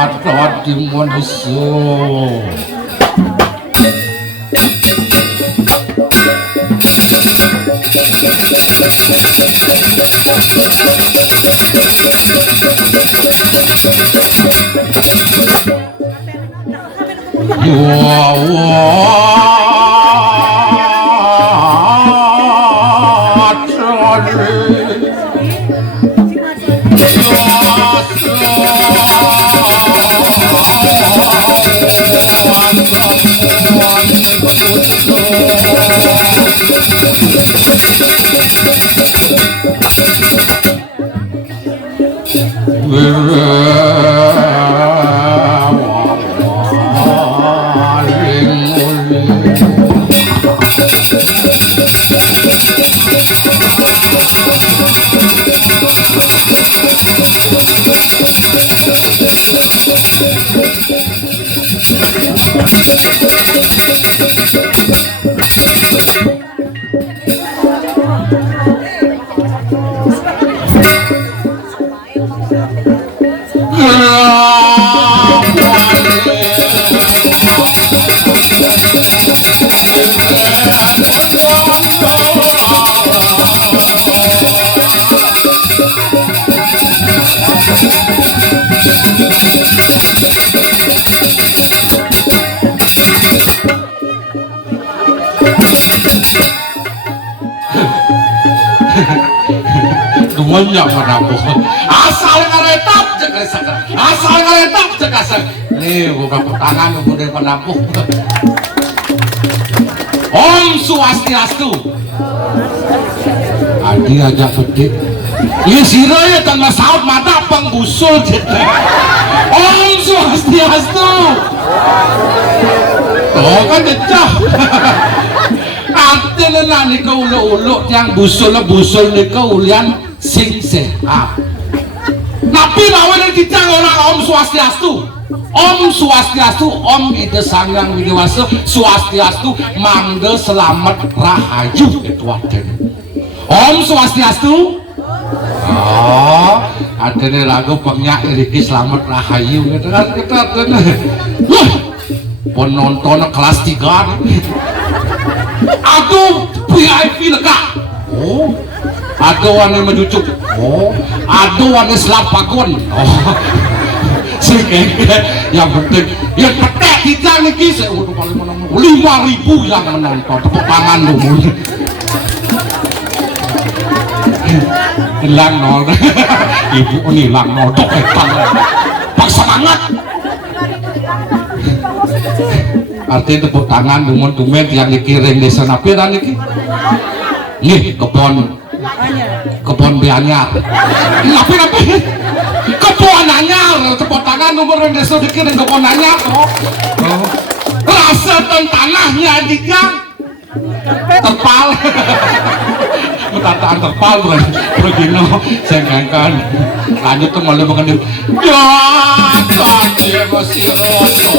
Ada di manusia. Banyak menabuh asal ngaretap cekasak asal ngaretap cekasak nih beberapa tangan kemudian menabuh. Om Swastiastu adi aja gede ini siraya kan masaud mata penggusul jete. Om Swastiastu oh kan jecah artinya nani ke ulu-ulu yang busul nika ulian sing sehat. Nabi lawan kita orang Om Swastiastu. Om Swastiastu, Om ide sanggang widiwasa, Swastiastu mangga selamat rahayu itu ada. Om Swastiastu. Oh, ada nih lagu pengyak iriki selamat rahayu gitu kan kita ada nih. Penonton kelas 3 nih. Aduh, VIP lega. Oh. Ada warna mencucuk, oh, ada warna selapagon, oh, sih yang penting, yang petek kita nih kisah, udah paling menang 5.000 yang menonton, tepuk tangan dulu, hilang nol, ibu ini hilang nol, toketan, pak semangat, artinya tepuk tangan, dumen yang dikirim desa napiran nih kebon bianyar napi kebon anyar tepuk tangan nomor yang desa dikirim kebon anyar rasa dan tanahnya dikang terpal metataan terpal begini saya kangkan lanjut tuh malah mengenai ya tadi masih roto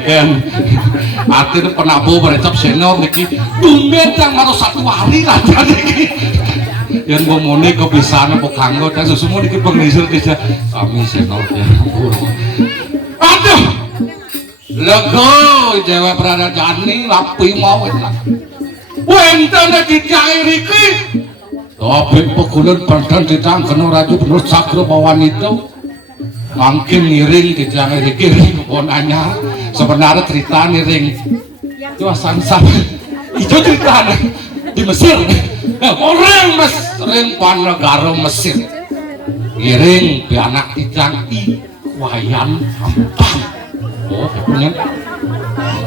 kan artinya penabuh berecap senior niki tumben yang baru 1 hari aja niki yang ngomongnya kebisaannya pokanggo dan susumu niki pengisir kisah kami seniornya aduh lego Jawa berada jani lapi mau enak wenten kita iriki tapi pekulun pandan ditang kena raju bener sakro bawan itu mungkin ngiring di jangan dikiring kebon anyar sebenarnya cerita ngiring itu asal-asal itu cerita di Mesir orang sering pan negara Mesir ngiring di anak tijang wayan hampan oh kemudian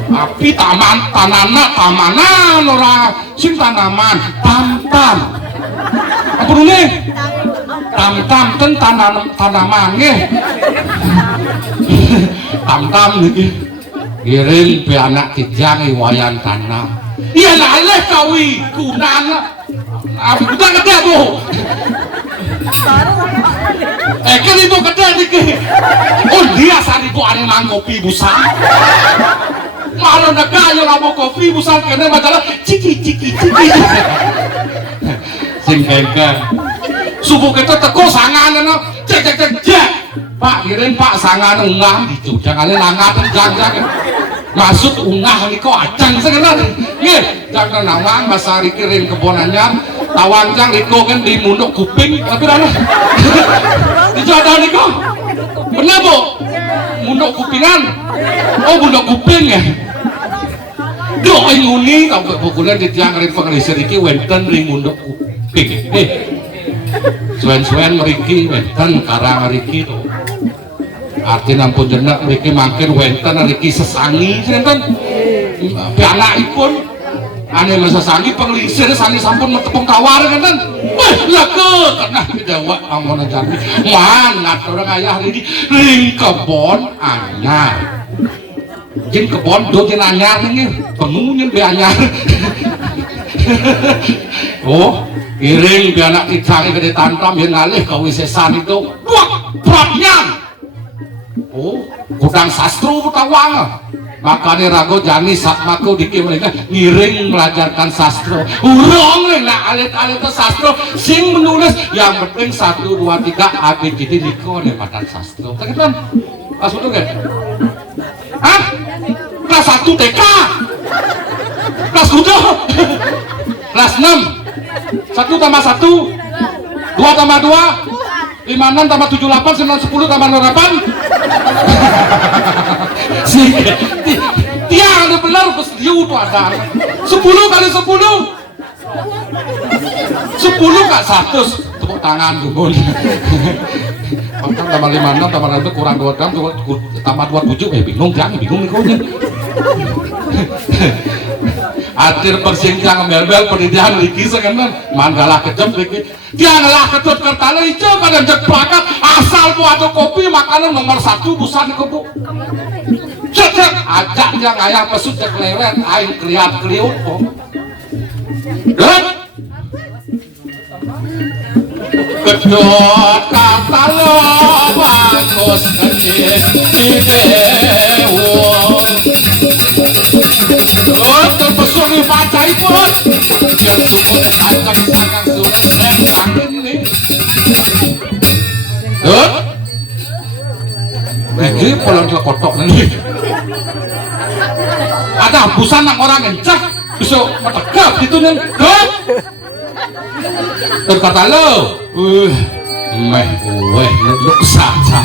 tapi tamanan orang sing tanaman tampan apa nih tam-tam ten tanah mangeh tam-tam niki kirim be anak kijang wayan tanah iya laleh kawi kunana abi kuda gede bu kan ibu gede niki oh dia sari bu ane mang kopi busa malah nagayo lamo kopi busa kene majalah ciki sing kengkang subuh kita teko sangan no cek pak kirim pak sangan ungah dicudang kali langatan jang maksud ungah ini kok acang sekarang nggih jangan nawang masari kirim kebon anyar tawancang riko kan di munduk kuping tapi ada dijodoh niko bener bu munduk kupingan oh munduk kuping ya doa nguni kalau bukunya di tiang ring pengelisir iki wenten ring munduk kuping suen meriki wenten karang meriki tuh artinya ampun jenak meriki makin wenten meriki sesangi kan pianakipun ane sesangi pengelisir sangi sampun tepung tawar kan wah laka kena kejawab amun jami mangat orang ayah ini ring kebon anyar jin kebon do jin anyar ini pengunyin be anyar oh iring bi anak kita gede tantam yang ngalih ke wisesan itu buat perapnya oh gudang sastro butawang makanya rago jani satmaku diki mereka ngiring melajarkan sastro urong lah alit-alit sastro sing menulis yang penting 1, 2, 3 ABCD niko nih padan sastro tapi kan kelas itu kan hah? Kelas 1 TK kelas kudo kelas 6 1 tambah 1 2 tambah 2 5, 6 tambah 7, 8 9, 10 tambah 8 tiang ada benar pas liu tuh ada 10 kali 10 kak 100 tepuk tangan dulu tambah 5, 6 tambah 6 kurang 2 tambah 27 bingung jangan bingung nih kau atir persingkang membel pendidikan lagi sekarang mandalah kejam lagi dia ngalah ketut kertala hijau kadang jek plakat asal buat kopi makanan nomor 1 busan di kopi cek ajak yang ayah pesut cek lewet aing kriat-kriut kok kedot kata lo bagus kecil di dewa terpesul di pancai pun biar suku tangkap sangang surat dan angin nih ini pulang ke kotok nih ada busan yang orang ngencah bisa metegap gitu nih terkata lo lu saja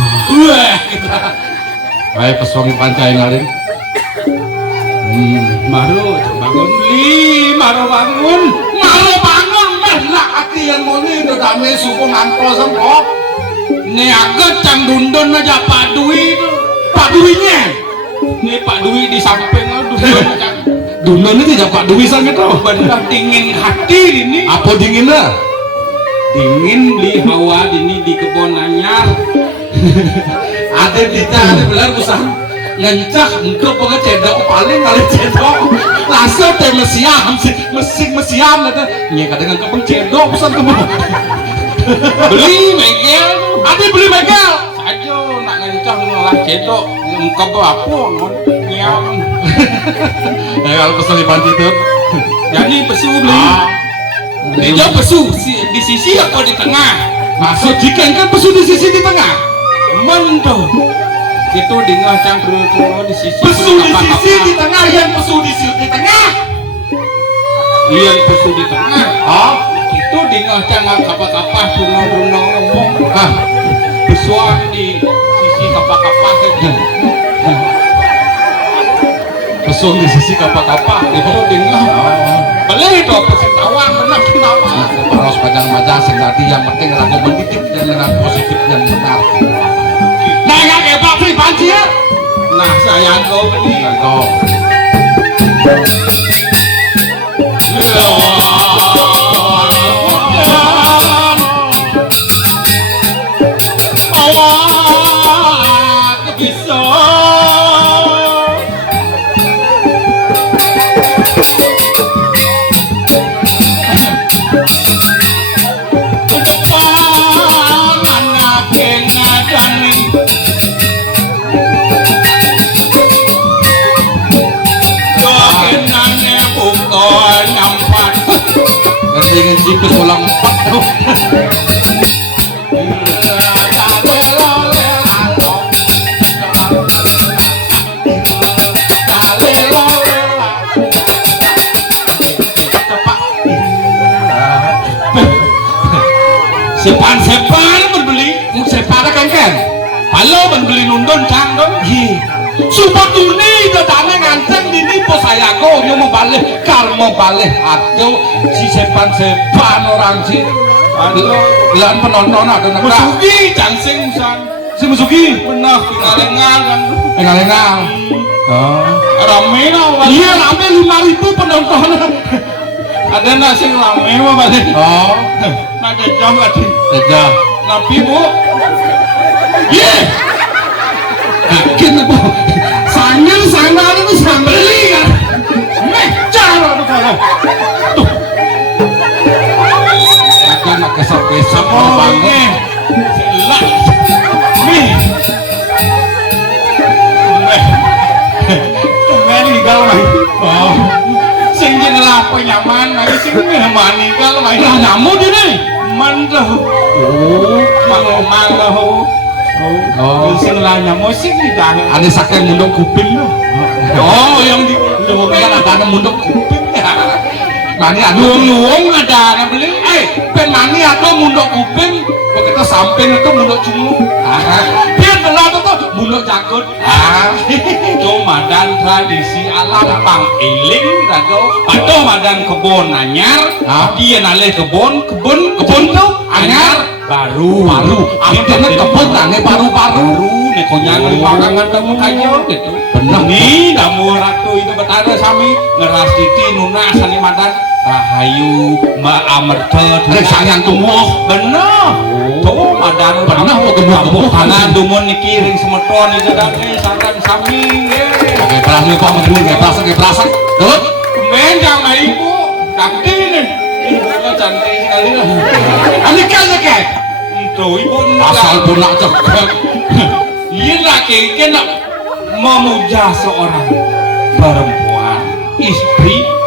baik pesuangi pancai ngalin Maro bangun li maro bangun meh lah hati yang moni udah dame suku ngangkol sempok niaga cang dundun aja Pak Duinya ini Pak Dwi di samping dundun ini tidak Pak Dwi sang itu benar dingin hati ini apa dinginnya dingin di hawa ini di kebon anyar ada belar busang ngencah untuk pengecedok paling kali cedok langsung teh mesiam kata nya kadang kepeng cedok pesan kamu beli megel ada beli megel saja nak ngencah malah cedok engkau apa nyam kalau pesan di panci itu jadi pesu beli dia pesu di sisi atau di tengah maksud jika kan pesu di sisi di tengah mentuh itu dengan cangkrul di sisi pesu di sisi di tengah yang pesu di tengah yang pesu di tengah oh itu dengan cangkrul kapal-kapal runang ngomong pesuan di sisi kapal-kapal pesu di sisi kapal-kapal itu dengan beli itu pesin tawang benar kenapa harus panjang-panjang sendiri yang penting aku mendidik dengan positif dan benar nggak kayak Pak Panci ya nah saya kau beli kau bisa ingin tipis ulang 4 tuh. sepan berbeli Sepan kan halo berbeli nundun cang dong Supatuni dadane nganceng dini bos sayako yo mau balik kalmo balik aduh si sepan orang si aduh lan penonton ada nang Musugi jangsing musan si Musugi benar ngalengan engal oh rame lah iya rame 5.000 penonton ada nasi rame mah balik oh nak jam lagi aja napi bu iya yakin bu sambil sana itu sambeli kan mejar aduh kalau tuh akan nak kesap-kesap banget selak nih meninggal lagi oh sing jenela penyaman lagi sing meninggal lagi nyamuk ini mandah oh mandah oh sing lah nyamuk sing di dalam ada saking munduk kuping oh yang di kan ada munduk kuping mani luung ada beli mani atau munduk kuping begitu samping itu munduk cungu dia belah itu munduk jakut itu madan tradisi alam pang iling rago atau madan kebon anyar dia nalih kebon tuh anyar baru akhirnya kebun tane baru nek konyang pakangan kamu kayo gitu bener nih damu ratu itu betara sami ngeras titi nuna sani madan rahayu mbak amerta rek sayang tumuh bener tuh madan bener mau gemuk tangan dumun niki ring semeton itu dame santan sami oke perasaan kok menggeli kayak perasaan dut men jangan ibu kanti nih ibu cantik sekali lah anikanya kek itu ibu asal punak cekek iya laki kena memuja seorang perempuan istri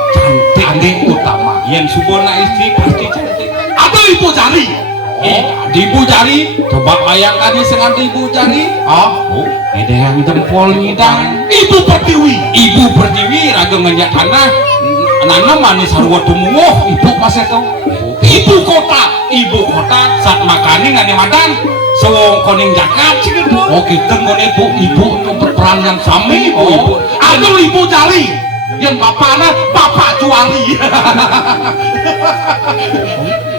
cantik utama yang subona istri pasti cantik atau ibu cari ibu cari coba bayangkan ini sengat ibu cari ada yang jempol ngidang ibu pertiwi raga ngenyak tanah nana manis harwa tumuh ibu pas itu ibu kota saat makani ngani madan sewong koning jakat sih gitu kita ngone ibu untuk berperan yang sami ibu aduh ibu cari yang bapaknya bapak juali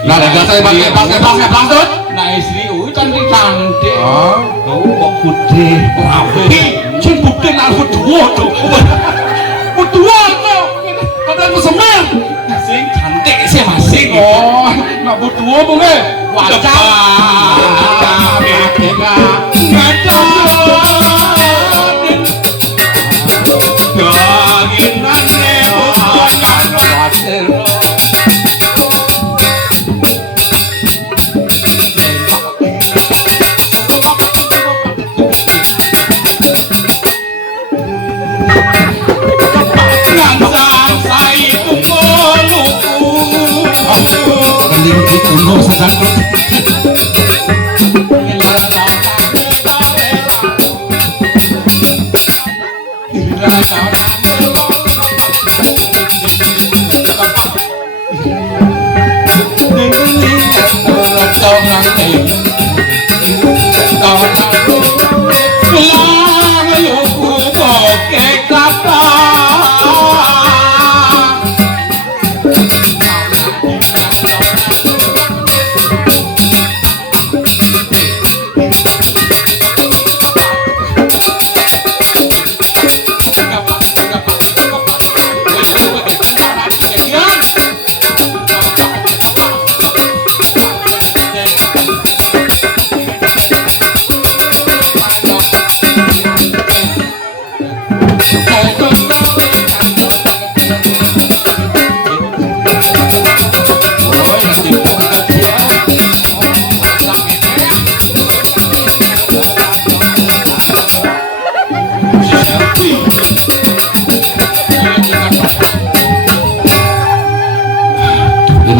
nah saya pakai plastik nah istri cantik kok putih sing putih nak berdua tuh berdua tuh kadang kesemer sing cantik sih masing nak berdua boleh wajah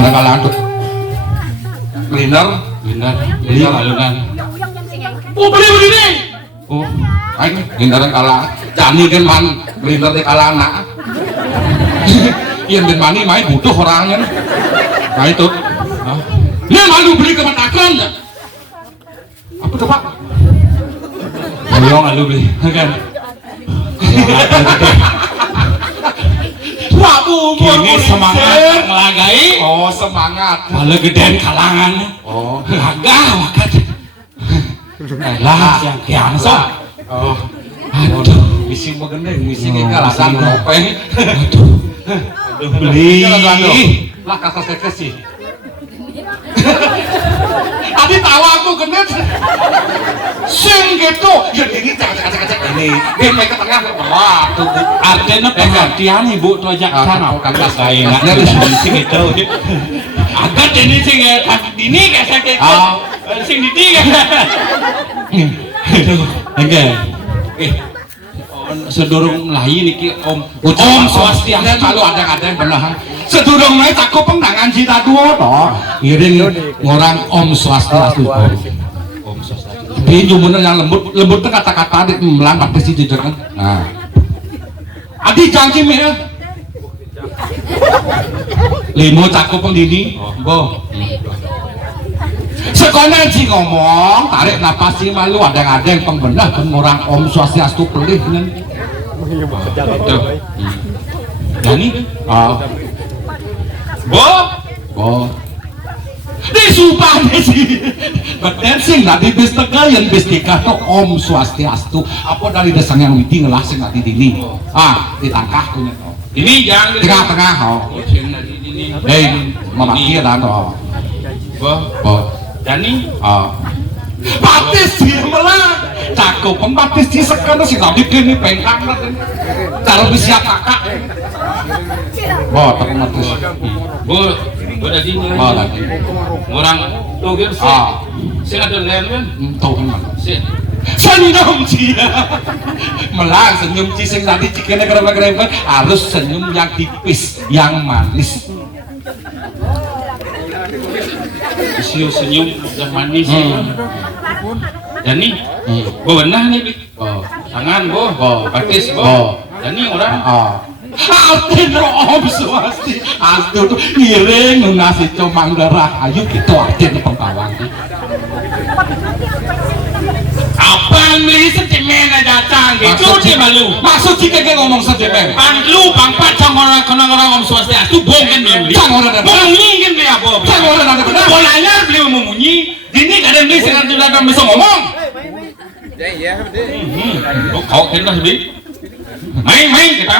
Bener kalangan tuh. Cleaner, beli kalangan. Oh beli begini. Oh, aing cleaner kalangan. Jani kan man cleaner di kalangan. Iya ben mani main butuh orangnya. Nah itu. Dia malu beli ke matakan. Apa tuh Pak? Ayo malu beli, kan? Kini semangat ngelagai. Oh semangat. Malah gedean kalangan. Oh. Agak wakat. Lah yang kian sok. Oh. Aduh. Misi begendeng, misi kekalasan topeng. Aduh beli. Lah kata saya kasih. Tadi tawa aku gendut. Sing gitu. Ya ini cek ini. Dia main ke tengah. Wah, tuh Artinya pengertian ibu tuh aja sana. Kagak saya nggak sing itu. Agak ini sing ini kayak saya kayak sing di kan. Enggak. Sedurung lain iki Om Swastiastu kalau ada yang benar. Sedurung naik cakup pendangan cita dua toh. Iring orang Om Swastiastu. Om Swastiastu. Dia bener yang lembut tuh kata-kata di melambat di situ kan. Nah. Adi janji ya. Limo cakup pendini. Boh. Sekolah sih ngomong, tarik napas sih malu ada yang pembenar orang Om Swastiastu pelih kan. Jadi, Bo, disumpah sih. Betul sih nggak di bis tegayan bis nikah tuh Om Swastiastu. Apa dari desa yang meeting lah sih nggak di sini. Ditangkah punya. Ini jangan Tengah-tengah. Memakir dan Bo. Dani, batis dia malah cakup pembatis dia sekarang sih tadi gini pengkang lah cara bisa kakak termatis bu dari sini tadi orang tuh gitu sih ada lain kan tuh kan sih senyum dia malah senyum sing tadi cikirnya keren harus senyum yang tipis yang manis senyum yang manis Dani, benar nih tangan batis Dani orang Artinya Om Swastiastu tuh iring ngasih comang darah ayo gitu artinya pembawang apa yang beli sentimen aja gitu dia malu maksud jika dia ngomong sentimen lu bangpat sama orang Om Swastiastu bohongin beli bohongin beli apa bolanya beli memunyi ini kadang beli sekarang tidak bisa ngomong kau kena beli main kita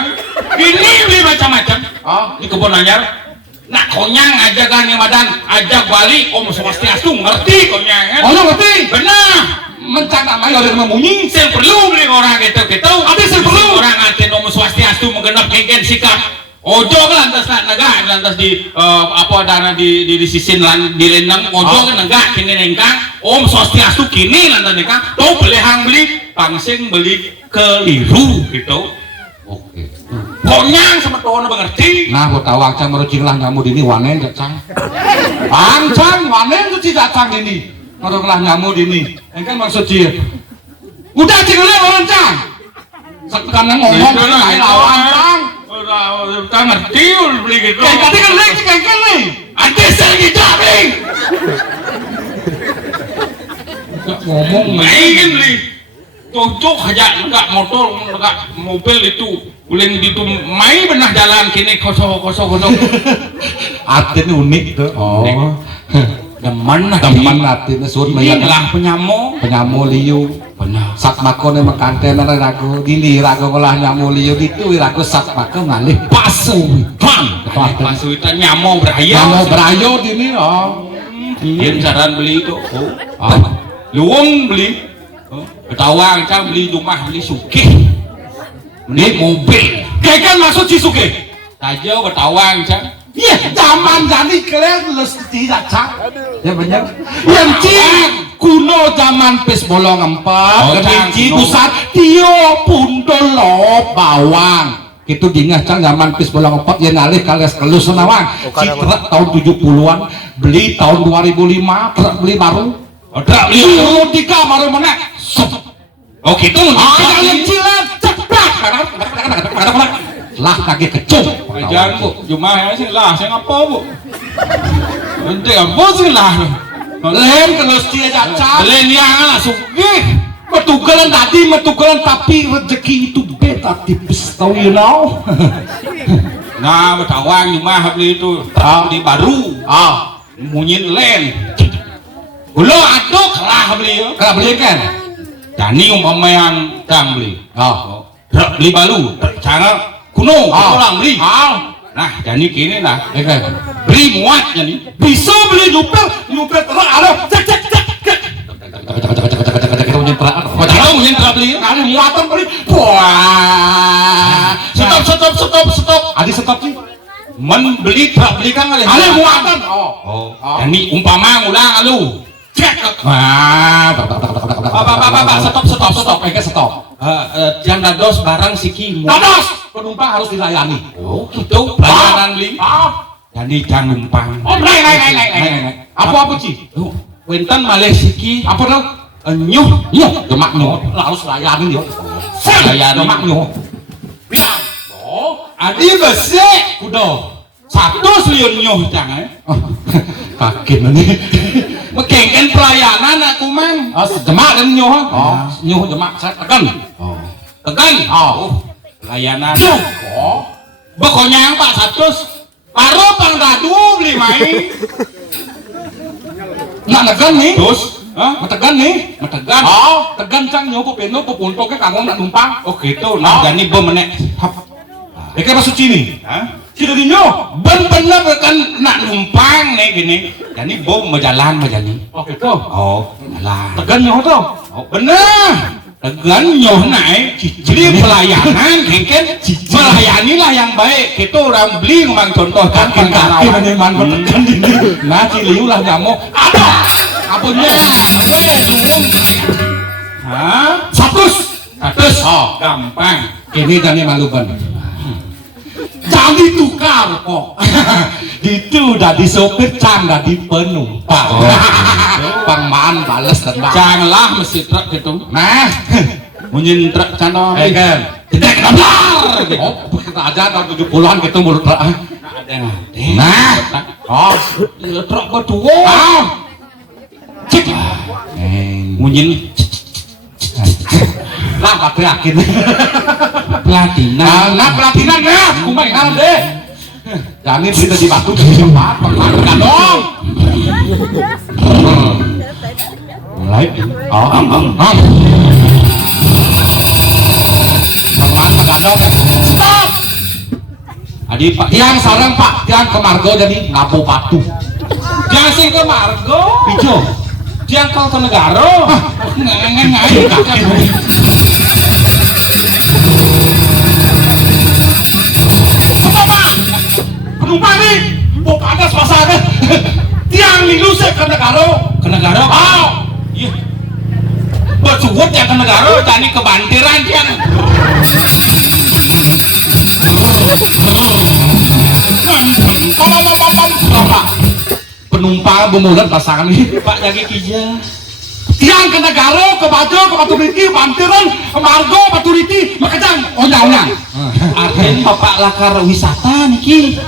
ini beli macam-macam di kebun anyar nak konyang aja kan yang badan ajak balik Om Swastiastu ngerti konyang kan ngerti benar mencatat main orang memunyi saya perlu beli orang gitu ada saya perlu orang ngatain Om Swastiastu menggenap kengken sikap ojo kan lantas negak lantas di apa dana di sisin di lendang ojo kan negak kini nengkang Om Swastiastu kini lantas nengkang tuh beli pangsing beli keliru gitu. Oke. Konyang sama tuan mengerti. Nah, buat tahu acang merucing lah nyamuk ini wanen cang. Ancang wanen tuh tidak cang ini. Kalau lah nyamuk ini, kan maksud dia. Udah cingulnya orang cang. Sekarang ngomong lain lawan cang. Udah ngerti beli gitu. Kayak tadi kan lagi kayak nih. Ada lagi jaring. Ngomong main beli. Cocok aja enggak motor enggak mobil itu uling itu main benar jalan kini kosong artinya unik tuh demen artinya surut melihat penyamu liu benar sak makone mekanten ragu dili ragu ngolah nyamu liu itu ragu sak makone ngalih pasu itu nyamu berayo dini dia saran beli itu luang beli ketawang cang beli rumah beli sukih beli mobil kayak maksud si sukih tajau ketawang cang iya zaman jadi kalian lulus tidak cang ya bener yang cing kuno zaman pes bolong empat kelinci pusat tio pundol lo bawang Kitu dingah can zaman pis bola opat yang ngalih kalias kelus senawang Citra tahun 70-an beli tahun 2005 truk beli baru truk beli tiga baru mana Oh gitu yang cilat cepat lah kaki kecung jangan bu cuma sih lah saya ngapa bu nanti apa sih lah lem kelus dia cacat lain yang lah sugih metugalan tapi rezeki itu beta tipis tau you know nah betawang cuma beli itu beli baru munyin len ulo aduk lah beli kalau beli kan Dani umpama yang kang beli beli baru cara kuno orang beli nah Dani kini lah beli muat jadi bisa beli nyupir terus ada cek cek cek cek Padahal mungkin tak beli, ada muatan beli. Wah, stop. Adi stop sih. Men beli tak beli kan kali. Ada muatan. Dan ini umpama ngulang alu. Cek. Wah, stop. Yang dados barang siki. Dados, penumpang harus dilayani. Oh, gitu. Pelayanan beli. Jadi jangan numpang. Naik. Apa sih? Wenten malih siki. Apa dah? Nyuh demak nyuh harus layanin yo layanin demak nyuh biar adi besek kudo 100 liun nyuh jangan kaget nih mekengken pelayanan aku man demak dan nyuh nyuh demak saya tekan layanan pokoknya yang pak 100 paro pang dadu beli main nak tekan nih terus metegan nih metegan tegan cang nyopo peno pepuntoknya kanggo nak numpang gitu nah jadi bom menek kayak masuk sini sudah dinyo bener kan nak numpang nih gini jadi bom berjalan berjani gitu jalan tegan nyoh tuh bener tegan nyoh naik jadi pelayanan kengken melayani lah yang baik itu orang beli ngomong contoh kan kaki meneman tegan ini nah ciliu lah nyamuk ada apunnya hah 100 gampang ini dan maluban jadi tukar kok itu dari sopir can dari penumpang pangmaan bales tembak janganlah mesti truk gitu nah munyin truk cano kan tidak kablar kita aja tahun 70-an gitu mulut truk nah truk berdua cek munyin lah kabeh yakin pelatinan nah pelatinan ya kumai kan deh jangan berita di batu dari tempat pengalaman dong mulai pengalaman dong stop adi pak tiang sarang pak tiang ke Margo jadi ngapu batu jangan sih ke Margo hijau tiang kau ke negara ngai penumpang nih mau panas pasarnya tiang lilu saya ke negara iya bersuwut ya ke negara jadi kebantiran tiang penumpang bemulat pasangan ini pak lagi kija tiang ke negara ke Batu Riti Bantiran ke Margo Batu Riti Makajang onyang artinya bapak lakar wisata niki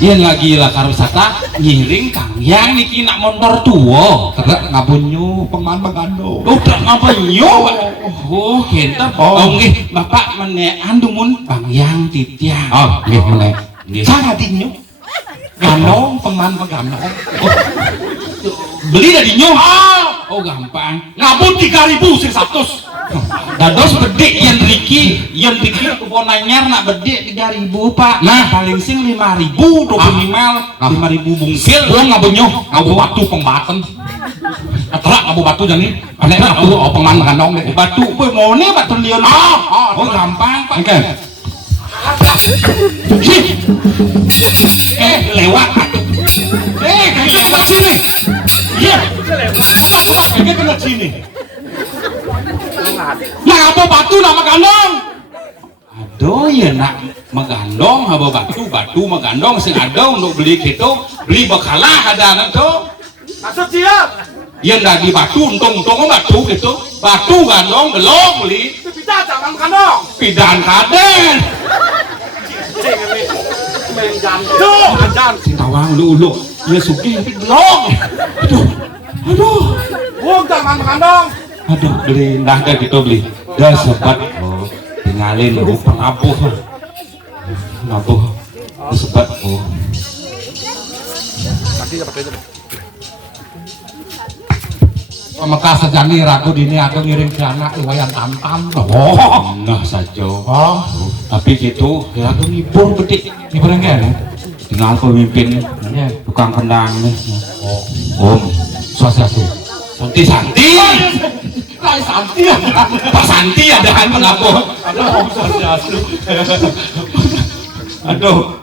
iya lagi lakar wisata ngiring kang yang niki nak motor tua tidak ngabunyu pemain megando udah ngabunyu kita nggih bapak meneandumun bang yang titiang nggih cara dinyo ganong pemain megando beli dari nyo gampang ngabun 3.000 sing 100 dados bedek yang Riki kebon anyar nak bedek 3.000 pak nah paling sing 5.000 20 minimal 5.000 bungkil belum ngabunyo ngabu batu pembaten terak ngabu batu jadi aneh ngabu pemain megandong deh batu mau nih batu lion gampang pak lewat kayaknya kena sini iya kayaknya kena sini nah apa batu nama kandang aduh ya nak magandong haba batu magandong sing ada untuk beli gitu beli bakalah ada anak tuh Masuk siap. yang dari batu untung batu gitu batu gandong belum beli Itu bisa jangan kandong. pidan kaden Main jantung. Anjan. sing tawang lu ya suki belum aduh Buang jangan kandong. aduh beli nah kayak gitu beli dah sebat oh tinggalin lu pengapuh sebat oh Pemeka sejani ragu dini aku ngiring ke anak iwayan tam-tam. nah saja Oh, tapi gitu ya aku nibur bedik. Nibur yang kene? tinggal pemimpin Iya. tukang kendang nih Oh, om swastiastu. Santi Kai santi ya. Pak Santi ada kan pengapuh Ada om swastiastu. aduh